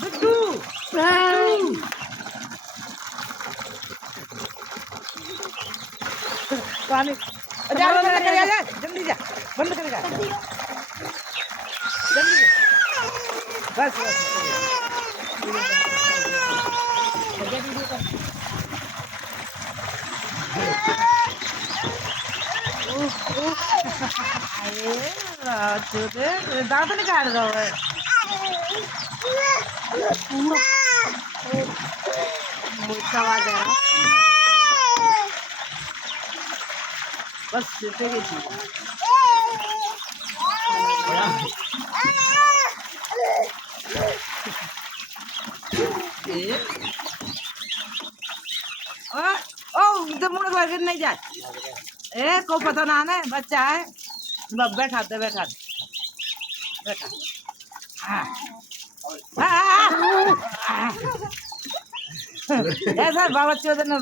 बिट्टू पानी जा बंद कर जा जल्दी जा बंद कर जा जल्दी जा बस बस दांत निकाल रहा है आवाज आ रहा बस ठीक है ओ मुड़ कर नहीं जा ए को पता ना है बच्चा है बैठा दे बैठा बैठा ऐसा बाबा चौधरी